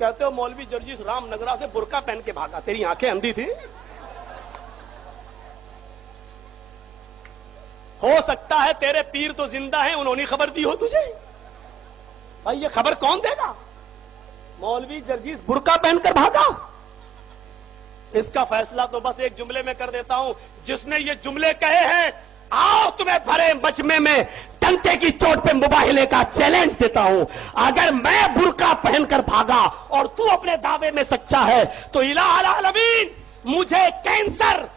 कहते हो मौलवी जर्जीस रामनगरा से बुर्का पहन के भागा, तेरी आंखें अंधी थी? हो सकता है तेरे पीर तो जिंदा हैं, उन्होंने खबर दी हो तुझे। भाई ये खबर कौन देगा? मौलवी जर्जीस बुर्का पहनकर भागा। इसका फैसला तो बस एक जुमले में कर देता हूं। जिसने ये जुमले कहे हैं, आओ तुम्हें भरे मजमे में डंके की चोट पे मुबाहिले का चैलेंज देता हूं। अगर मैं बुर्का पहनकर भागा और तू अपने दावे में सच्चा है तो इलाहुल आलमीन मुझे कैंसर,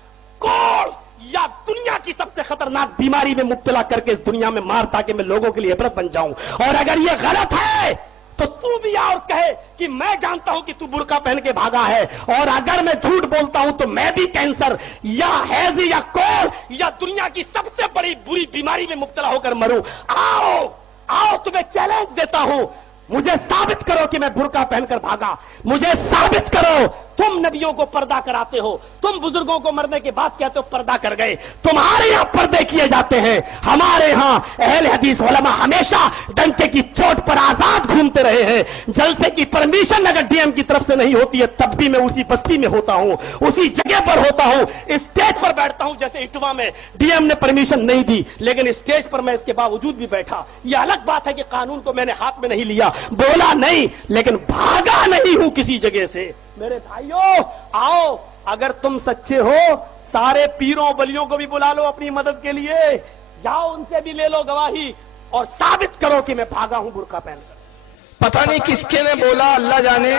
कोढ़ या दुनिया की सबसे खतरनाक बीमारी में मुब्तला करके इस दुनिया में मार, ताकि मैं लोगों के लिए इबरत बन जाऊं। और अगर ये गलत है तो तू भी आ और कहे कि मैं जानता हूं कि तू बुर्का पहन के भागा है, और अगर मैं झूठ बोलता हूं तो मैं भी कैंसर या हैज या कोढ़ या दुनिया की सबसे बड़ी बुरी बीमारी में मुब्तला होकर मरूं। आओ आओ, तुम्हें चैलेंज देता हूं, मुझे साबित करो कि मैं बुर्का पहनकर भागा। मुझे साबित करो। तुम नबियों को पर्दा कराते हो, तुम बुजुर्गों को मरने के बाद कहते हो पर्दा कर गए। तुम्हारे यहां पर्दे किए जाते हैं, हमारे यहां अहले हदीस उलमा हमेशा डंके की चोट पर आजाद घूमते रहे हैं। जलसे की परमिशन अगर डीएम की तरफ से नहीं होती है तब भी मैं उसी बस्ती में होता हूं, उसी जगह पर होता हूं, स्टेज पर बैठता हूं। जैसे इटवा में डीएम ने परमिशन नहीं दी, लेकिन स्टेज पर मैं इसके बावजूद भी बैठा। यह अलग बात है कि कानून को मैंने हाथ में नहीं लिया, बोला नहीं, लेकिन भागा नहीं हूं किसी जगह से। मेरे भाइयों आओ, अगर तुम सच्चे हो सारे पीरों वलियों को भी बुला लो अपनी मदद के लिए, जाओ उनसे भी ले लो गवाही और साबित करो कि मैं भागा हूं बुर्का पहनकर। पता नहीं किसके ने बोला, अल्लाह जाने,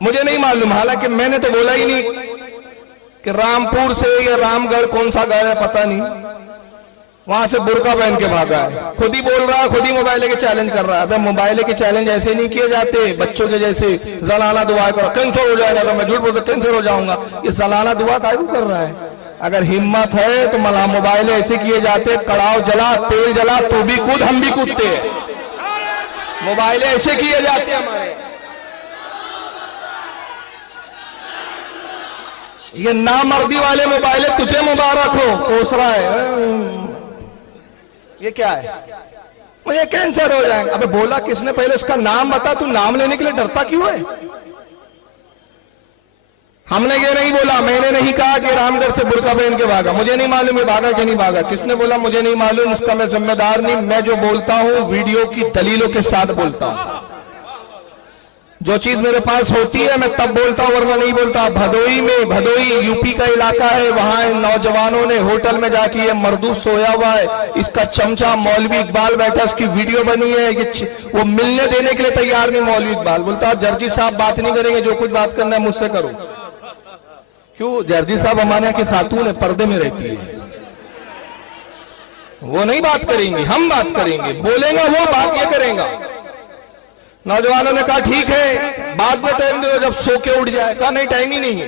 मुझे नहीं मालूम। हालांकि मैंने तो बोला ही नहीं कि रामपुर से या रामगढ़ कौन सा गया है पता नहीं, वहां से बुर्का पहन के भागा है। खुद ही बोल रहा है, खुद ही मोबाइल के चैलेंज कर रहा है। अबे मोबाइल के चैलेंज ऐसे नहीं किए जाते बच्चों के जैसे, जलाना दुआ करो कैंसर हो जाएगा, तो मैं झूठ बोलता कैंसर हो जाऊंगा। ये जलाना दुआ काहे कर रहा है? अगर हिम्मत है तो मला मोबाइल ऐसे किए जाते, कड़ाव जला, तेल जला, तो भी कूद, हम भी कूदते हैं। मोबाइल ऐसे किए जाते हमारे। ये नामर्दी वाले मोबाइल तुझे मुबारक हो, कोस रहा है। ये क्या है? मुझे कैंसर हो जाएगा। अबे बोला किसने? पहले उसका नाम बता। तू नाम लेने के लिए डरता क्यों है? हमने ये नहीं बोला, मैंने नहीं कहा कि रामगढ़ से बुर्का पहन के भागा। मुझे नहीं मालूम ये भागा कि नहीं भागा, किसने बोला मुझे नहीं मालूम, उसका मैं जिम्मेदार नहीं। मैं जो बोलता हूं वीडियो की दलीलों के साथ बोलता हूं। जो चीज मेरे पास होती है मैं तब बोलता हूं, वरना नहीं बोलता। भदोई में, भदोई यूपी का इलाका है, वहां नौजवानों ने होटल में जाके ये मर्दू सोया हुआ है, इसका चमचा मौलवी इकबाल बैठा, उसकी वीडियो बनी है। वो मिलने देने के लिए तैयार नहीं। मौलवी इकबाल बोलता जर्जी साहब बात नहीं करेंगे, जो कुछ बात करना है मुझसे करो। क्यों? जर्जी साहब हमारे यहाँ की खातून है, पर्दे में रहती है, वो नहीं बात करेंगी, हम बात करेंगे। बोलेगा वो, बात ये करेगा। नौजवानों ने कहा ठीक है, बाद में टाइम दो जब सो के उठ जाए। कहा नहीं, टाइम ही नहीं है।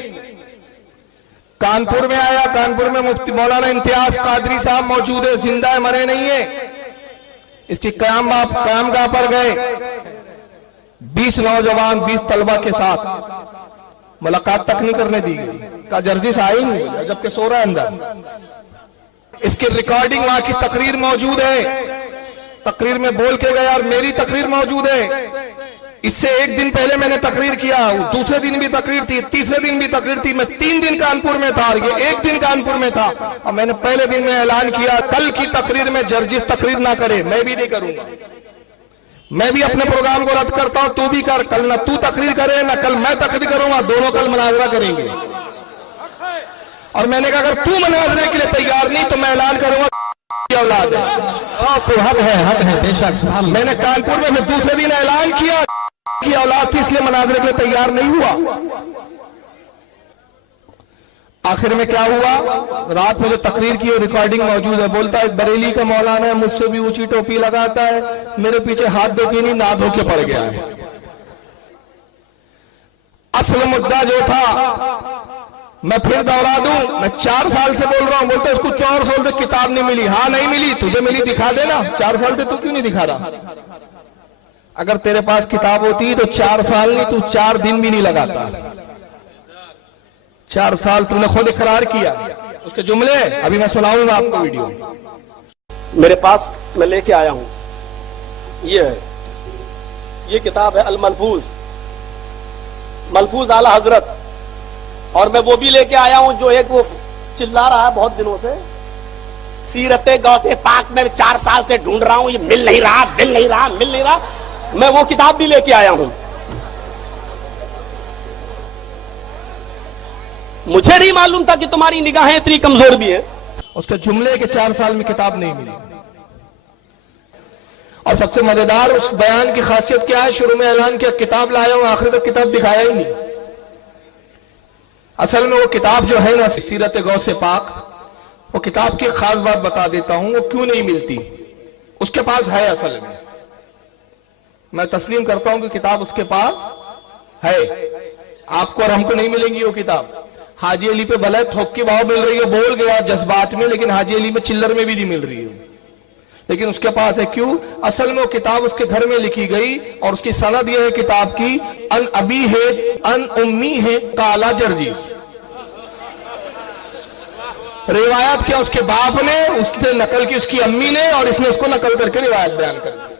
कानपुर में आया, कानपुर में मुफ्ती मौलाना इम्तियाज कादरी साहब मौजूद है, जिंदा है, मरे नहीं है। इसकी कयामगाह पर गए, 20 नौजवान 20 तलबा के साथ मुलाकात तक नहीं करने दी गई। कहा जर्जी से आई नहीं, जबकि सो रहा है अंदर। इसकी रिकॉर्डिंग, वहां की तकरीर मौजूद है, तकरीर में बोल के गया, और मेरी तकरीर मौजूद है। इससे एक दिन पहले मैंने तकरीर किया, दूसरे दिन भी तकरीर थी, तीसरे दिन भी तकरीर थी। मैं 3 दिन कानपुर में था, ये एक दिन कानपुर में था। और मैंने पहले दिन में ऐलान किया कल की तकरीर में जर्जिस तकरीर ना करे, मैं भी नहीं करूंगा। मैं भी अपने प्रोग्राम को रद्द करता हूं, तू भी कर। कल ना तू तकरीर करे ना कल मैं तकरीर करूंगा, दोनों कल मुनाजरा करेंगे। और मैंने कहा अगर तू मुनाजरे के लिए तैयार नहीं तो मैं ऐलान करूंगा औलाद है। आपको हक है बेशक। मैंने कानपुर में फिर दूसरे दिन ऐलान किया कि औलाद थी, इसलिए मनाजरे के लिए तैयार नहीं हुआ। आखिर में क्या हुआ? रात में जो तकरीर की रिकॉर्डिंग मौजूद है, बोलता है बरेली का मौलाना है, मुझसे भी ऊंची टोपी लगाता है, मेरे पीछे हाथ धो के नहीं ना धो के पड़ गया है। असल मुद्दा जो था मैं फिर दोहरा दूं, मैं 4 साल से बोल रहा हूं। बोलते उसको 4 साल से किताब नहीं मिली। हाँ नहीं मिली, तुझे मिली, दिखा देना। 4 साल से तू क्यों नहीं दिखा रहा? अगर तेरे पास किताब होती तो 4 साल नहीं, तू 4 दिन भी नहीं लगाता। 4 साल तूने खुद इकरार किया। उसके जुमले अभी मैं सुनाऊंगा आपको वीडियो। मेरे पास मैं लेके आया हूं, ये है, ये किताब है अल मलफूज मलफूज आला हजरत, और मैं वो भी लेके आया हूं जो एक वो चिल्ला रहा है बहुत दिनों से, सीरते गौसे पाक में 4 साल से ढूंढ रहा हूं, ये मिल नहीं रहा, मिल नहीं रहा, मिल नहीं रहा। मैं वो किताब भी लेके आया हूं। मुझे नहीं मालूम था कि तुम्हारी निगाहें इतनी कमजोर भी हैं। उसके जुमले के 4 साल में किताब नहीं मिली। और सबसे मजेदार उस बयान की खासियत क्या है, शुरू में ऐलान किया किताब लाया हूं, आखिर तक किताब दिखाया ही नहीं। असल में वो किताब जो है ना सीरत गौसे पाक, वो किताब की खास बात बता देता हूं, वो क्यों नहीं मिलती। उसके पास है, असल में मैं तस्लीम करता हूं कि किताब उसके पास है। आपको और हमको नहीं मिलेंगी वो किताब। हाजी अली पे भले थोक के भाव मिल रही है, बोल गया जज्बात में, लेकिन हाजी अली में चिल्लर में भी नहीं मिल रही है, लेकिन उसके पास है। क्यों? असल में वो किताब उसके घर में लिखी गई और उसकी सनद यह है किताब की, अन अबी है अन उम्मी है काला जर्जीस। रिवायत किया उसके बाप ने, उसने नकल की उसकी अम्मी ने, और इसने उसको नकल करके रिवायत बयान कर दी।